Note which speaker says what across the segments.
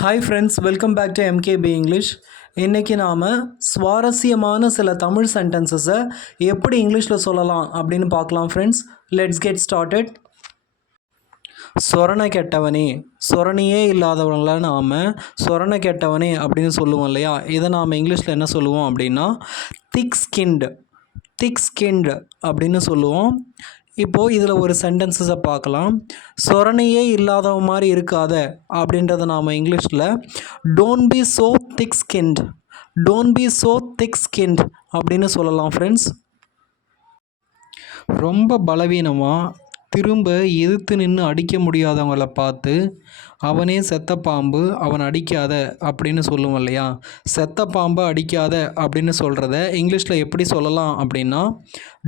Speaker 1: Hi friends welcome back to MKP English இன்றைக்கி நாம் சுவாரஸ்யமான சில தமிழ் சென்டென்சஸை எப்படி இங்கிலீஷில் சொல்லலாம் அப்படின்னு பார்க்கலாம் ஃப்ரெண்ட்ஸ் லெட்ஸ் கெட் ஸ்டார்டட் சொரணை கெட்டவனே சொரணையே இல்லாதவங்கள நாம் சொரணை கெட்டவனே அப்படின்னு சொல்லுவோம் இல்லையா? இதை நாம் இங்கிலீஷில் என்ன சொல்லுவோம் அப்படின்னா திக் ஸ்கின்டு திக் ஸ்கின்டு அப்படின்னு சொல்லுவோம். இப்போது இதில் ஒரு சென்டென்சஸை பார்க்கலாம். சொரணையே இல்லாதவ மாதிரி இருக்காத அப்படின்றத நாம் இங்கிலீஷில் don't be so thick skinned don't be so thick skinned அப்படின்னு சொல்லலாம் ஃப்ரெண்ட்ஸ் ரொம்ப பலவீனமாக திரும்ப எதிர்த்து நின்று அடிக்க முடியாதவங்கள பார்த்து அவனே செத்த பாம்பு அவன் அடிக்காத அப்படின்னு சொல்லுவோம் இல்லையா? செத்த பாம்பை அடிக்காத அப்படின்னு சொல்கிறத இங்கிலீஷில் எப்படி சொல்லலாம் அப்படின்னா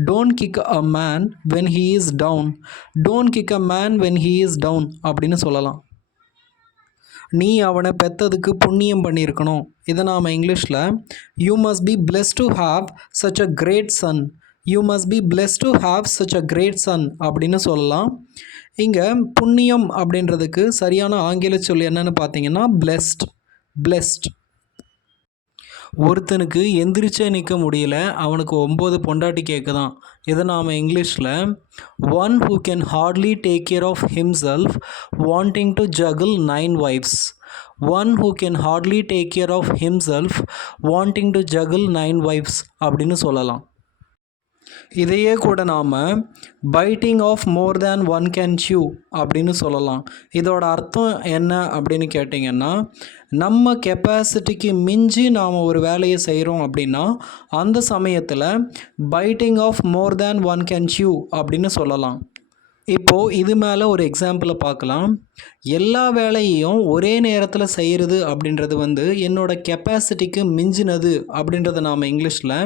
Speaker 1: don't kick a man when he is down don't kick a man when he is down அப்படின்னு சொல்லலாம். நீ அவனை பெற்றதுக்கு புண்ணியம் பண்ணியிருக்கணும். இதை நாம் இங்கிலீஷில் you must be blessed to have such a great son you must be blessed to have such a great son அப்படின்னு சொல்லலாம். இங்கே புண்ணியம் அப்படின்றதுக்கு சரியான ஆங்கில சொல் என்னென்னு பார்த்தீங்கன்னா பிளெஸ்ட் பிளெஸ்ட் ஒருத்தனுக்கு எந்திரிச்சே நிற்க முடியல அவனுக்கு ஒம்பது பொண்டாட்டி கேட்குதான் இதை நாம் இங்கிலீஷில் one who can hardly take care of himself wanting to juggle nine wives one who can hardly take care of himself wanting to juggle nine wives அப்படின்னு சொல்லலாம். இதையே கூட நாம் biting off more than one can chew அப்படின்னு சொல்லலாம். இதோட அர்த்தம் என்ன அப்படின்னு கேட்டிங்கன்னா நம்ம கெப்பாசிட்டிக்கு மிஞ்சி நாம் ஒரு வேலையை செய்கிறோம் அப்படின்னா அந்த சமயத்தில் biting off more than one can chew அப்படின்னு சொல்லலாம். இப்போது இது மேலே ஒரு எக்ஸாம்பிளை பார்க்கலாம். எல்லா வேலையையும் ஒரே நேரத்தில் செய்கிறது அப்படின்றது வந்து என்னோடய கெப்பாசிட்டிக்கு மிஞ்சினது அப்படின்றத நாம் இங்கிலீஷில்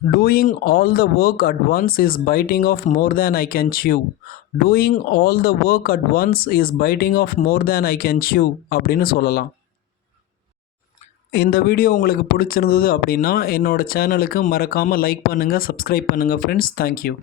Speaker 1: Doing all the work at once is biting off more than I can chew. Doing all the work at once is biting off more than I can chew அப்படின்னு சொல்லலாம் இந்த வீடியோ உங்களுக்கு பிடிச்சிருந்தது அப்படின்னா என்னோடய சேனலுக்கு மறக்காமல் லைக் பண்ணுங்கள் சப்ஸ்கிரைப் பண்ணுங்கள் ஃப்ரெண்ட்ஸ் தேங்க்யூ